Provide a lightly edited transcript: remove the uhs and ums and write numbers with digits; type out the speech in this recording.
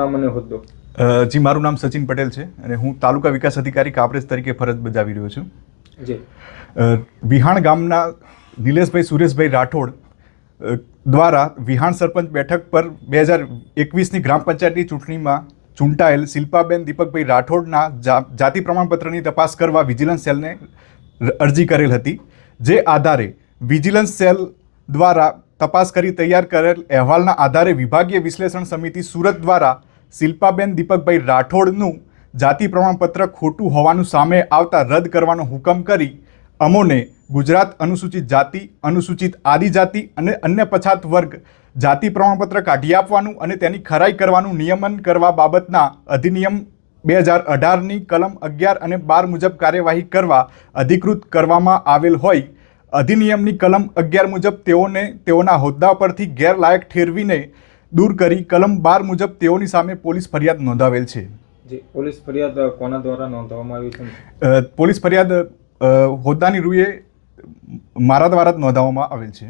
નામ અને હોદ્દો? જી, મારું નામ સચિન પટેલ છે અને હું તાલુકા વિકાસ અધિકારી કાપરેજ તરીકે ફરજ બજાવી રહ્યો છું. જી. વિહાણ ગામના નિલેશભાઈ સુરેશભાઈ રાઠોડ દ્વારા વિહાણ સરપંચ બેઠક પર 2021ની ગ્રામ પંચાયતની ચૂંટણીમાં ચૂંટાયેલ શિલ્પાબેન દીપકભાઈ રાઠોડના જાતિ પ્રમાણપત્રની તપાસ કરવા વિજિલન્સ સેલને અરજી કરેલ હતી. જે આધારે વિજિલન્સ સેલ દ્વારા તપાસ કરી તૈયાર કરેલ અહેવાલના આધારે વિભાગીય વિશ્લેષણ સમિતિ સુરત દ્વારા શિલ્પાબેન દીપકભાઈ રાઠોડનું જાતિ પ્રમાણપત્ર ખોટું હોવાનું સામે આવતા રદ કરવાનો હુકમ કરી અમોને ગુજરાત અનુસૂચિત જાતિ, અનુસૂચિત આદિજાતિ અને અન્ય પછાત વર્ગ જાતિ પ્રમાણપત્ર કાઢી આપવાનું અને તેની ખરાઈ કરવાનું નિયમન કરવા બાબતના અધિનિયમ 2018ની કલમ 11 અને 12 મુજબ કાર્યવાહી કરવા અધિકૃત કરવામાં આવેલ હોય અધિનિયમની કલમ 11 મુજબ તેઓને તેઓના હોદ્દા પરથી ગેરલાયક ઠેરવીને દૂર કરી કલમ 12 મુજબ તેઓની સામે પોલીસ ફરિયાદ નોંધાવેલ છે. જી, પોલીસ ફરિયાદ કોના દ્વારા નોંધવામાં આવી છે? પોલીસ ફરિયાદ હોદ્દાની રૂએ મારા દ્વારા જ નોંધાવવામાં આવેલ છે.